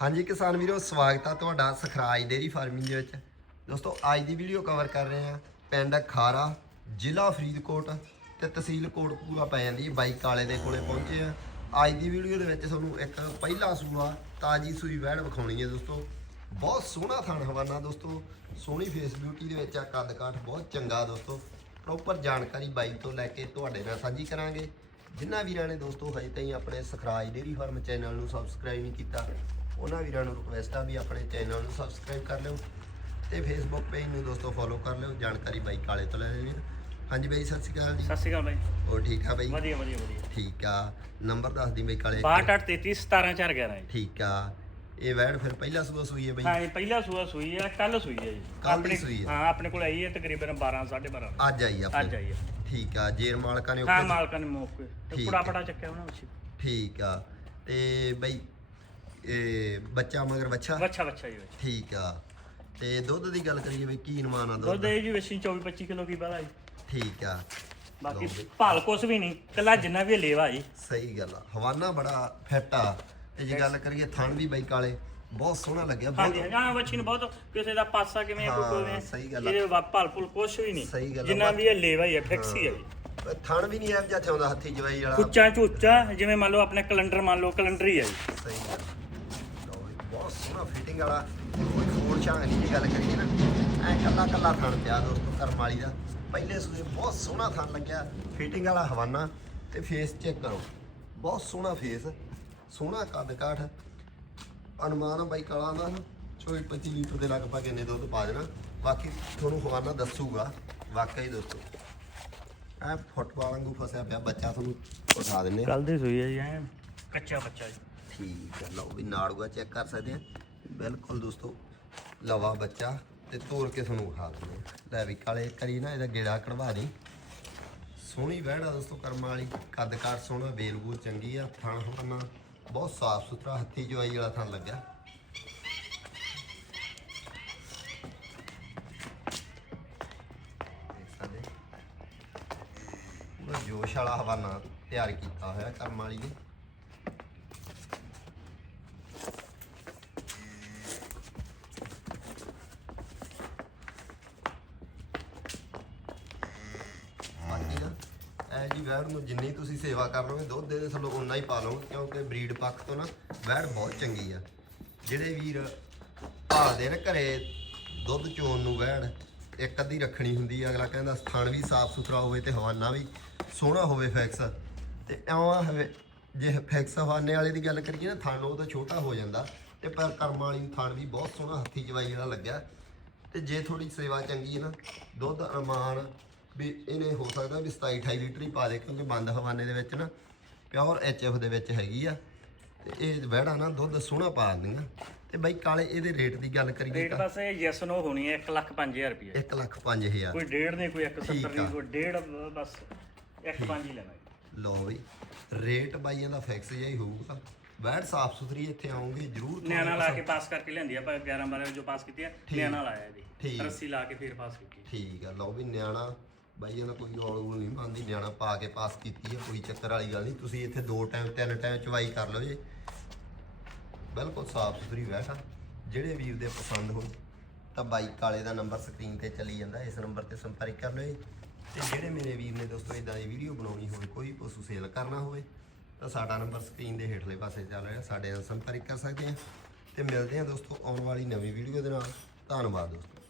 ਹਾਂਜੀ ਕਿਸਾਨ ਵੀਰੋ, ਸਵਾਗਤ ਆ ਤੁਹਾਡਾ ਸਖਰਾਜ ਡੇਰੀ ਫਾਰਮਿੰਗ ਦੇ ਵਿੱਚ। ਦੋਸਤੋ, ਅੱਜ ਦੀ ਵੀਡੀਓ ਕਵਰ ਕਰ ਰਹੇ ਆ ਪਿੰਡ ਖਾਰਾ, ਜ਼ਿਲ੍ਹਾ ਫਰੀਦਕੋਟ ਤੇ ਤਹਿਸੀਲ ਕੋਟਕਪੂਰਾ ਪੈ ਜਾਂਦੀ ਹੈ। ਬਾਈ ਕਾਲੇ ਦੇ ਕੋਲੇ ਪਹੁੰਚੇ ਆ ਅੱਜ ਦੀ ਵੀਡੀਓ ਦੇ ਵਿੱਚ ਤੁਹਾਨੂੰ ਇੱਕ ਪਹਿਲਾ ਸੂਆ ਤਾਜੀ ਸੂਈ ਵਹਿੜ ਵਿਖਾਉਣੀ ਹੈ ਦੋਸਤੋ। ਬਹੁਤ ਸੋਹਣਾ ਥਣ ਹਵਾਨਾ ਦੋਸਤੋ। ਸੋਹਣੀ ਫੇਸ ਬਿਊਟੀ ਦੇ ਵਿੱਚ ਆ ਕੱਦ ਕਾਠ ਬਹੁਤ ਚੰਗਾ ਦੋਸਤੋ। ਪ੍ਰੋਪਰ ਜਾਣਕਾਰੀ ਬਾਈ ਤੋਂ ਲੈ ਕੇ ਤੁਹਾਡੇ ਨਾਲ ਸਾਂਝੀ ਕਰਾਂਗੇ। ਜਿਨ੍ਹਾਂ ਵੀਰਾਂ ਨੇ ਦੋਸਤੋ ਹਜੇ ਤਾਈਂ ਆਪਣੇ ਸਖਰਾਜ ਡੇਰੀ ਫਾਰਮ ਚੈਨਲ ਨੂੰ ਸਬਸਕ੍ਰਾਈਬ ਨਹੀਂ ਕੀਤਾ ਉਹਨਾਂ ਵੀਰਾਂ ਨੂੰ ਰਿਕੁਐਸਟ ਆ ਵੀ ਆਪਣੇ ਚੈਨਲ ਨੂੰ ਸਬਸਕ੍ਰਾਈਬ ਕਰ ਲਿਓ ਤੇ ਫੇਸਬੁੱਕ ਪੇਜ ਨੂੰ ਦੋਸਤੋ ਫੋਲੋ ਕਰ ਲਿਓ ਜਾਣਕਾਰੀ ਬਾਈ ਕਾਲੇ ਤੋਂ ਲੈ ਲੈਣੀ ਹਾਂਜੀ ਬਾਈ ਸਤਿ ਸ਼੍ਰੀ ਅਕਾਲ ਜੀ। ਸਤਿ ਸ਼੍ਰੀ ਅਕਾਲ ਬਾਈ। ਹੋਰ ਠੀਕ ਆ ਬਾਈ? ਵਧੀਆ ਵਧੀਆ ਵਧੀਆ। ਠੀਕ ਆ। ਨੰਬਰ ਦੱਸ ਦੀ ਬਾਈ ਕਾਲੇ 6233 17411 ਜੀ। ਠੀਕ ਆ। ਇਹ ਵੈੜ ਫਿਰ ਪਹਿਲਾ ਸੂਆ ਸੂਈ ਹੈ ਬਾਈ? ਹਾਂ ਪਹਿਲਾ ਸੂਆ ਸੂਈ ਹੈ ਕੱਲ ਸੂਈ ਹੈ ਜੀ। ਆਪਣੇ- ਸੂਈ ਹੈ। ਹਾਂ ਆਪਣੇ ਕੋਲ ਆਈ ਹੈ ਤਕਰੀਬਨ 12 12:30 ਅੱਜ ਆਈ ਆ ਅੱਜ ਆਈ ਹੈ ਠੀਕ ਆ ਜੇਰ ਮਾਲਕਾਂ ਨੇ ਹਾਂ ਮਾਲਕਾਂ ਨੇ ਮੌਕੇ ਤੇ ਕੁੜਾ। ਪੜਾ ਚੱਕਿਆ ਉਹਨਾਂ ਵਿੱਚ ਠੀਕ ਆ। ਤੇ ਬਈ ਇਹ ਬੱਚਾ ਮਗਰ ਬੱਚਾ? ਵੱਛਾ ਵੱਛਾ ਜੀ ਵਿੱਚ ਠੀਕ ਆ। ਤੇ ਦੁੱਧ ਦੀ ਗੱਲ ਕਰੀਏ ਬਈ ਕੀ ਨਮਾਨ ਆ ਦੁੱਧ ਦੁੱਧ ਇਹ ਜੀ ਵੇਚੀ 24 25 ਕਿਲੋ ਕੀ ਬਾਲਾ ਜੀ। ਠੀਕ ਆ। ਬਾਕੀ। ਭਾਲ ਕੁਛ ਵੀ ਨਹੀਂ ਕੱਲਾ ਜਿੰਨਾ ਵੀ ਲੇਵਾ ਜੀ। ਸਹੀ ਗੱਲ ਆ। ਹਵਾਨਾ ਬੜਾ ਫਿੱਟ ਆ। ਤੇ ਜੇ ਗੱਲ ਕਰੀਏ ਥਣ ਵੀ ਬਈ ਕਾਲੇ ਬਹੁਤ ਸੋਹਣਾ ਲੱਗਿਆ ਹਾਂਜੀ ਬਹੁਤ ਹਾਂ ਵੱਛੀ ਨੂੰ ਬਹੁਤ ਕਿਸੇ ਦਾ ਪਾਸਾ ਕਿਵੇਂ ਆ, ਕੋਈ ਹਾਂ, ਸਹੀ ਗੱਲ ਆ। ਇਹਦੇ ਵਾ- ਭਾਲ ਭੁਲ ਕੁਛ ਵੀ ਨਹੀਂ। ਸਹੀ ਗੱਲ ਆ, ਜਿੰਨਾ ਵੀ ਇਹ ਲੇਵਾ ਹੀ ਹੈ ਫਿਕਸ ਹੀ ਹੈ। ਜੀ। ਥਣ ਵੀ ਨਹੀਂ ਐ ਜਿਹਾ ਆਉਂਦਾ ਹੱਥੀ ਜਵਾਈ ਵਾਲਾ। ਉੱਚਾ ਝੂਚਾ ਜਿਵੇਂ ਮੰਨ ਲਓ ਆਪਣੇ ਕੈਲੰਡਰ ਮੰਨ ਲਓ ਕੈਲੰਡਰ ਹੀ ਹੈ ਜੀ। ਸਹੀ ਗੱਲ ਬਹੁਤ ਸੋਹਣਾ ਫਿਟਿੰਗ ਵਾਲਾ ਕੋਈ ਖੋੜ ਛਾਂਗ ਨਹੀਂ ਜੇ ਗੱਲ ਕਰੀਏ ਨਾ। ਐ ਕੱਲਾ ਕੱਲਾ ਥਣ ਪਿਆ ਦੋਸਤੋ ਕਰਮ ਵਾਲੀ ਦਾ। ਪਹਿਲੇ ਸੂਏ ਬਹੁਤ ਸੋਹਣਾ ਥਣ ਲੱਗਿਆ ਫਿਟਿੰਗ ਵਾਲਾ ਹਵਾਨਾ, ਤੇ ਫੇਸ ਚੈੱਕ ਕਰੋ। ਬਹੁਤ ਸੋਹਣਾ ਫੇਸ ਸੋਹਣਾ ਕੱਦ ਕਾਠ ਅਨੁਮਾਨ ਬਾਈ ਕਾਲਾ ਦਾ 24 25 ਲੀਟਰ ਦੇ ਲਗਭਗ ਇੰਨੇ ਦੁੱਧ ਪਾ ਦੇਣਾ। ਬਾਕੀ ਤੁਹਾਨੂੰ ਹਵਾਨਾ ਦੱਸੂਗਾ, ਵਾਕਈ ਦੋਸਤੋ। ਐ ਫੁੱਟਬਾਲ ਵਾਂਗੂ ਫਸਿਆ ਪਿਆ, ਬੱਚਾ ਤੁਹਾਨੂੰ ਉਠਾ ਦਿੰਨੇ ਕੱਲ ਦੀ ਸੂਈ ਹੈ ਜੀ, ਐਂ ਕੱਚਾ ਬੱਚਾ ਜੀ। ਠੀਕ ਹੈ। ਲਓ ਵੀ ਨਾੜੂਆ ਚੈੱਕ ਕਰ ਸਕਦੇ ਆ ਬਿਲਕੁਲ ਦੋਸਤੋ, ਲਵਾ ਬੱਚਾ ਤੇ ਤੋੜ ਕੇ ਤੁਹਾਨੂੰ ਉਠਾ ਦਿੰਦੇ ਲੈ ਵੀ ਕਾਲੇ ਕਰੀ ਨਾ, ਇਹਦਾ ਗੇੜਾ ਕਢਵਾ ਦੇ। ਸੋਹਣੀ ਵਹਿੜਾ ਦੋਸਤੋ, ਕਰਮਾਂ ਵਾਲੀ। ਕੱਦ ਕਾਠ ਸੋਹਣਾ ਬੇਲਬੂਲ ਚੰਗੀ ਆ, ਥਣ ਹਮਨਾ ਬਹੁਤ ਸਾਫ਼ ਸੁਥਰਾ, ਹੱਥੀ ਜਵਾਈ ਵਾਲਾ ਥਣ ਲੱਗਿਆ। ਜੋਸ਼ ਵਾਲਾ ਹਵਾਨਾ ਤਿਆਰ ਕੀਤਾ ਹੋਇਆ ਕਰਮ ਵਾਲੀ ਨੇ ਬਾਕੀ ਨਾ ਇਹ ਜੀ ਵੈੜ ਨੂੰ ਜਿੰਨੀ ਤੁਸੀਂ ਸੇਵਾ ਕਰ ਲਓਗੇ, ਦੁੱਧ ਦੇ ਥੱਲੋਂ ਉਨਾ ਹੀ ਪਾ ਲਓਗੇ, ਕਿਉਂਕਿ ਬਰੀਡ ਪੱਖ ਤੋਂ ਨਾ ਵੈੜ ਬਹੁਤ ਚੰਗੀ ਆ। ਜਿਹੜੇ ਵੀਰ ਭਾਲਦੇ ਨੇ ਘਰੇ ਦੁੱਧ ਚੋਣ ਨੂੰ ਵੈੜ ਇੱਕ ਅੱਧੀ ਰੱਖਣੀ ਹੁੰਦੀ ਆ, ਅਗਲਾ ਕਹਿੰਦਾ ਸਥਾਨ ਵੀ ਸਾਫ਼ ਸੁਥਰਾ ਹੋਵੇ ਤੇ ਹਵਾਨਾ ਵੀ ਸੋਹਣਾ ਹੋਵੇ ਫੈਕਸ। ਤੇ ਐਵਾਂ ਹੋਵੇ, ਜੇ ਫੈਕਸ ਹਵਾਨੇ ਵਾਲੇ ਦੀ ਗੱਲ ਕਰੀਏ ਨਾ, ਥਣ ਉਹ ਤਾਂ ਛੋਟਾ ਹੋ ਜਾਂਦਾ, ਤੇ ਪਰ ਕਰਮ ਵਾਲੀ ਨੂੰ ਥਣ ਵੀ ਬਹੁਤ ਸੋਹਣਾ ਹੱਥੀ ਜਵਾਈ ਵਾਲਾ ਲੱਗਿਆ। ਤੇ ਜੇ ਥੋੜੀ ਸੇਵਾ ਚੰਗੀ ਹੈ ਨਾ, ਦੁੱਧ ਅਰਮਾਨ ਵੀ ਇਹਨੇ ਹੋ ਸਕਦਾ ਵੀ 27 28 ਲੀਟਰ ਹੀ ਪਾ ਦੇ ਕਿਉਂਕਿ ਬੰਦ ਹਵਾਨੇ ਦੇ ਵਿੱਚ ਨਾ ਪਿਓਰ ਐਚਐਫ ਦੇ ਵਿੱਚ ਹੈਗੀ ਆ। ਤੇ ਇਹ ਵਹਿੜਾ ਨਾ ਦੁੱਧ ਸੋਹਣਾ ਪਾ ਦਿੰਦੀਆਂ। ਤੇ ਬਾਈ ਕਾਲੇ ਇਹਦੇ ਰੇਟ ਦੀ ਗੱਲ ਕਰੀਏ ਰੇਟ ਬਸ ਇਹ ਯੈਸ ਨੋ ਹੋਣੀ ਹੈ 1 ਲੱਖ 5000 ਰੁਪਏ 1 ਲੱਖ 5000 ਕੋਈ ਡੇਢ ਨਹੀਂ ਕੋਈ 170 ਠੀਕ ਆ। ਨਹੀਂ ਕੋਈ ਡੇਢ ਬਸ 1 5 ਹੀ ਲੈਣਾ। ਲਓ ਬਈ ਰੇਟ ਬਾਈਆਂ ਦਾ ਫਿਕਸ ਜਿਹਾ ਹੀ ਹੋਊਗਾ। ਵਹਿੜ ਸਾਫ਼ ਸੁਥਰੀ ਇੱਥੇ ਆਉਂਗੇ ਜਰੂਰ ਨਿਆਣਾ ਲਾ ਕੇ ਪਾਸ ਕਰਕੇ ਲਿਆਂਦੀ ਆ ਆਪਾਂ 11 12 ਜੋ ਪਾਸ ਕੀਤੀ ਹੈ। ਨਿਆਣਾ ਲਾਇਆ ਜੀ। ਰੱਸੀ ਲਾ ਕੇ ਫਿਰ ਪਾਸ ਕੀਤੀ ਠੀਕ ਆ ਲਓ ਵੀ ਨਿਆਣਾ ਬਾਈਆਂ ਦਾ ਕੋਈ ਔਲ ਉਲ ਨਹੀਂ ਮੰਨਦੀ ਨਿਆਣਾ ਪਾ ਕੇ ਪਾਸ ਕੀਤੀ ਹੈ ਕੋਈ ਚੱਕਰ ਵਾਲੀ ਗੱਲ ਨਹੀਂ। ਤੁਸੀਂ ਇੱਥੇ ਦੋ ਟਾਈਮ ਤਿੰਨ ਟਾਈਮ ਚਵਾਈ ਕਰ ਲਓ ਜੇ। ਬਿਲਕੁਲ ਸਾਫ਼ ਸੁਥਰੀ ਵੈਠਾ ਜਿਹੜੇ ਵੀਰ ਦੇ ਪਸੰਦ ਹੋਣ, ਤਾਂ ਬਾਈਕ ਵਾਲੇ ਦਾ ਨੰਬਰ ਸਕਰੀਨ ਤੇ ਚੱਲੀ ਜਾਂਦਾ, ਇਸ ਨੰਬਰ ਤੇ ਸੰਪਰਕ ਕਰ ਲਓ ਜੀ। ਤੇ ਜਿਹੜੇ ਮੇਰੇ ਵੀਰ ਨੇ ਦੋਸਤੋ ਇਦਾਂ ਦੀ ਵੀਡੀਓ ਬਣਾਉਣੀ ਹੋਵੇ, ਕੋਈ ਪਸ਼ੂ ਸੇਲ ਕਰਨਾ ਹੋਵੇ, ਤਾਂ ਸਾਡਾ ਨੰਬਰ ਸਕਰੀਨ ਦੇ ਹੇਠਲੇ ਪਾਸੇ ਚੱਲ ਰਿਹਾ, ਸਾਡੇ ਨਾਲ ਸੰਪਰਕ ਕਰ ਸਕਦੇ ਆ। ਤੇ ਮਿਲਦੇ ਆ ਦੋਸਤੋ ਆਉਣ ਵਾਲੀ ਨਵੀਂ ਵੀਡੀਓ ਦੇ ਨਾਲ। ਧੰਨਵਾਦ ਦੋਸਤੋ।